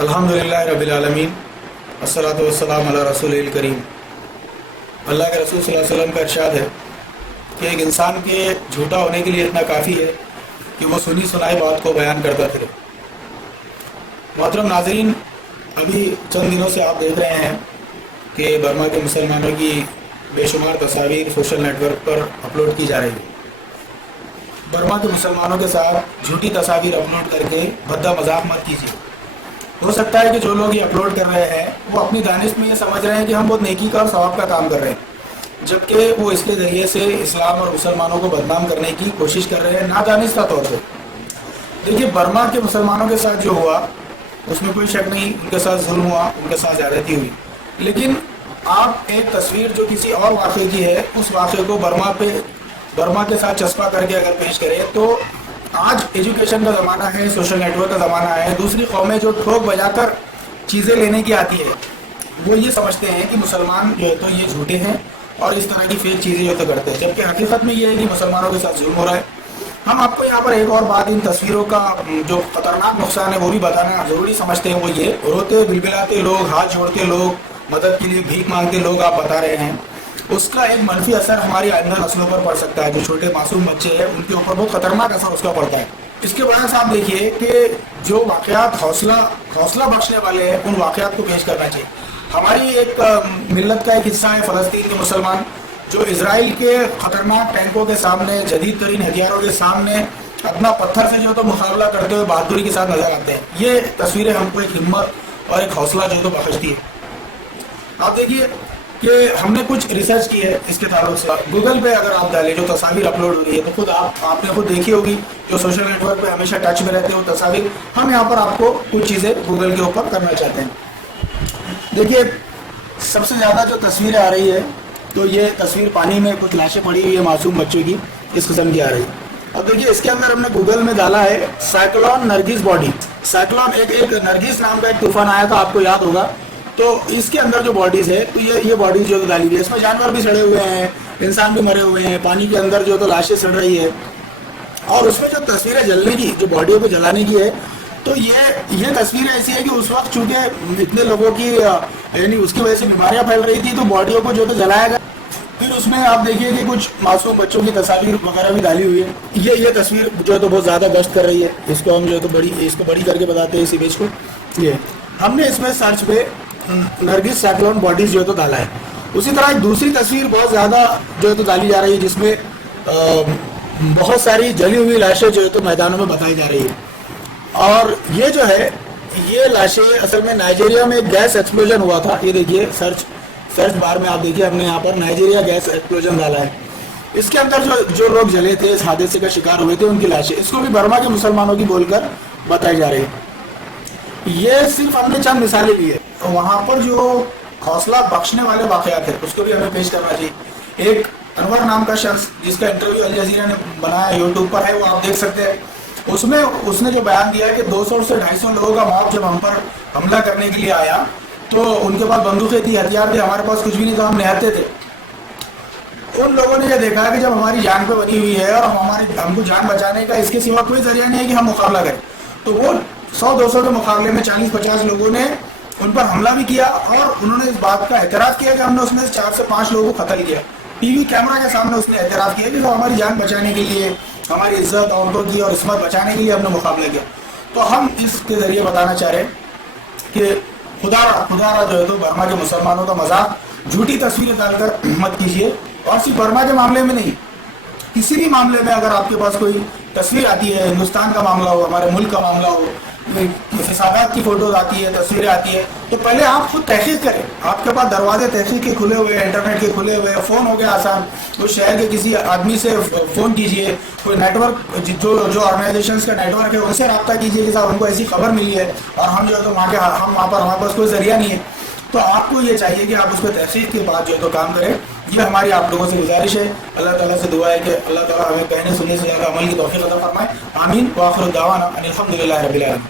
الحمدللہ رب العالمین، الصلاۃ والسلام علی رسول الکریم۔ اللہ کے رسول صلی اللہ علیہ وسلم کا ارشاد ہے کہ ایک انسان کے جھوٹا ہونے کے لیے اتنا کافی ہے کہ وہ سنی سنائی بات کو بیان کرتا پھرے۔ محترم ناظرین، ابھی چند دنوں سے آپ دیکھ رہے ہیں کہ برما کے مسلمانوں کی بے شمار تصاویر سوشل نیٹ ورک پر اپلوڈ کی جا رہی ہے۔ برما کے مسلمانوں کے ساتھ جھوٹی تصاویر اپلوڈ کر کے بھدا مذاق مت کیجیے۔ ہو سکتا ہے کہ جو لوگ یہ اپلوڈ کر رہے ہیں وہ اپنی دانش میں یہ سمجھ رہے ہیں کہ ہم بہت نیکی کا اور ثواب کا کام کر رہے ہیں، جبکہ وہ اس کے ذریعے سے اسلام اور مسلمانوں کو بدنام کرنے کی کوشش کر رہے ہیں نادانستہ طور پہ۔ دیکھیے، برما کے مسلمانوں کے ساتھ جو ہوا اس میں کوئی شک نہیں، ان کے ساتھ ظلم ہوا، ان کے ساتھ زیادتی ہوئی، لیکن آپ ایک تصویر جو کسی اور واقعے کی ہے اس واقعے کو برما کے ساتھ چسپاں کر کے اگر پیش کرے تو آج ایجوکیشن کا زمانہ ہے، سوشل نیٹ ورک کا زمانہ ہے۔ دوسری قومیں جو ٹھوک بجا کر چیزیں لینے کی آتی ہے وہ یہ سمجھتے ہیں کہ مسلمان جو ہے تو یہ جھوٹے ہیں اور اس طرح کی فیک چیزیں جو تو کرتے ہیں، جبکہ حقیقت میں یہ ہے کہ مسلمانوں کے ساتھ ظلم ہو رہا ہے۔ ہم آپ کو یہاں پر ایک اور بات ان تصویروں کا جو خطرناک نقصان ہے وہ بھی بتانا ضروری سمجھتے ہیں، وہ یہ روتے بلبلاتے لوگ، ہاتھ جوڑتے لوگ، مدد کے لیے بھیک مانگتے لوگ آپ بتا رہے ہیں، اس کا ایک منفی اثر ہماری آئندہ نسلوں پر پڑ سکتا ہے۔ جو چھوٹے معصوم بچے ہیں ان کے اوپر بہت خطرناک اثر اس کا پڑتا ہے۔ اس کے بعد آپ دیکھیے کہ جو واقعات حوصلہ بخشنے والے ہیں ان واقعات کو پیش کرنا چاہیے۔ ہماری ایک ملت کا ایک حصہ ہے فلسطین کے مسلمان، جو اسرائیل کے خطرناک ٹینکوں کے سامنے، جدید ترین ہتھیاروں کے سامنے اپنا پتھر سے جو تو مقابلہ کرتے ہوئے بہادری کے ساتھ نظر آتے ہیں۔ یہ تصویریں ہم کو ایک ہمت اور ایک حوصلہ جو تو بخشتی ہے۔ آپ دیکھیے کہ ہم نے کچھ ریسرچ کی ہے اس کے تعلق سے۔ گوگل پہ اگر آپ ڈالیں جو تصاویر اپلوڈ ہو رہی ہے تو خود آپ نے خود دیکھی ہوگی، جو سوشل نیٹ ورک پہ ہمیشہ ٹچ میں رہتے ہو تصاویر، ہم یہاں پر آپ کو کچھ چیزیں گوگل کے اوپر کرنا چاہتے ہیں۔ دیکھیے، سب سے زیادہ جو تصویریں آ رہی ہے تو یہ تصویر پانی میں کچھ لاشیں پڑی ہوئی ہے معصوم بچوں کی، اس قسم کی آ رہی ہے۔ اب دیکھیے، اس کے اندر ہم نے گوگل میں ڈالا ہے سائیکلون نرگس باڈی۔ سائیکلون ایک نرگس نام کا ایک طوفان آیا تھا، آپ کو یاد ہوگا، تو اس کے اندر جو باڈیز ہے تو یہ باڈیز جو ڈالی ہوئی ہے، اس میں جانور بھی سڑے ہوئے ہیں، انسان بھی مرے ہوئے ہیں، پانی کے اندر جو تو لاشیں سڑ رہی ہے، اور اس میں جو تصویریں جلنے کی، جو باڈیوں کو جلانے کی ہے، تو یہ تصویریں ایسی ہے کہ اس وقت چونکہ اتنے لوگوں کی یعنی اس کی وجہ سے بیماریاں پھیل رہی تھی تو باڈیوں کو جو تو جلایا گیا۔ پھر اس میں آپ دیکھیے کہ کچھ معصوم بچوں کی تصاویر وغیرہ بھی ڈالی ہوئی ہے۔ یہ تصویر جو ہے تو بہت زیادہ گشت کر رہی ہے، اس کو ہم جو ہے تو بڑی کر کے بتاتے ہیں اس امیج کو۔ یہ ہم نے اس میں سرچ پہ نرگس سائیکلون باڈیز جو ہے تو ڈالا ہے۔ اسی طرح ایک دوسری تصویر بہت زیادہ جو ہے تو ڈالی جا رہی ہے، جس میں بہت ساری جلی ہوئی لاشیں جو ہے تو میدانوں میں بتائی جا رہی ہے، اور یہ جو ہے یہ لاشیں اصل میں نائجیریا میں گیس ایکسپلوژن ہوا تھا۔ یہ دیکھیے سرچ بار میں آپ دیکھیے، ہم نے یہاں پر نائجیریا گیس ایکسپلوژن ڈالا ہے۔ اس کے اندر جو لوگ جلے تھے، اس حادثے کا شکار ہوئے تھے، ان کی لاشیں اس کو بھی برما کے مسلمانوں کی بول کر بتائی جا رہی ہے۔ یہ صرف ہم نے چند مثالیں لی ہے، وہاں پر جو حوصلہ بخشنے والے واقعات ہیں اس کو بھی ہمیں پیش کرنا چاہیے۔ ایک انور نام کا شخص جس کا انٹرویو الجزیرہ نے بنایا، یوٹیوب پر ہے، وہ آپ دیکھ سکتے ہیں۔ اس نے جو بیان دیا ہے کہ 200 سے 250 لوگوں کا موب جب ہم پر حملہ کرنے کے لیے آیا تو ان کے پاس بندوقیں تھی، ہتھیار تھے، ہمارے پاس کچھ بھی نہیں تھا، ہم نہتے تھے۔ ان لوگوں نے یہ دیکھا کہ جب ہماری جان پہ بنی ہوئی ہے اور ہم کو جان بچانے کا اس کے سوا کوئی ذریعہ نہیں ہے کہ ہم مقابلہ کریں، تو وہ 100-200 کے مقابلے میں 40-50 لوگوں نے ان پر حملہ بھی کیا، اور انہوں نے اس بات کا اعتراف کیا کہ ہم نے اس میں 4 سے 5 لوگوں کو قتل کیا۔ ٹی وی کیمرہ کے سامنے اس نے اعتراف کیا کہ ہماری جان بچانے کے لیے، ہماری عزت عورتوں کی اور عصمت بچانے کے لیے ہم نے مقابلہ کیا۔ تو ہم اس کے ذریعے بتانا چاہ رہے ہیں کہ خدا را جو ہے تو برما کے مسلمانوں کا مذاق، جھوٹی تصویریں ڈال کر مت کیجیے، اور صرف برما کے معاملے میں نہیں، کسی بھی معاملے میں اگر آپ کے پاس کوئی تصویر آتی ہے، ہندوستان کا معاملہ ہو، ہمارے ملک کا معاملہ ہو، فسادات کی فوٹوز آتی ہے، تصویریں آتی ہے، تو پہلے آپ خود تحقیق کریں۔ آپ کے پاس دروازے تحقیق کے کھلے ہوئے ہیں، انٹرنیٹ کے کھلے ہوئے ہیں، فون ہو گیا آسان، تو شہر کے کسی آدمی سے فون کیجئے، کوئی نیٹ ورک جو آرگنائزیشنز کا نیٹ ورک ہے ان سے رابطہ کیجئے کہ صاحب ہم کو ایسی خبر ملی ہے اور ہم جو ہے تو وہاں پر ہمارے پاس کوئی ذریعہ نہیں ہے، تو آپ کو یہ چاہیے کہ آپ اس پہ تحقیق کے بعد جو ہے تو کام کریں۔ یہ ہماری آپ لوگوں سے گزارش ہے۔ اللہ تعالیٰ سے دعا ہے کہ اللہ تعالیٰ ہمیں کہنے سننے سے زیادہ عمل کی توفیق عطا فرمائے۔ آمین۔ وآخر دعوانا ان الحمدللہ رب العالمین۔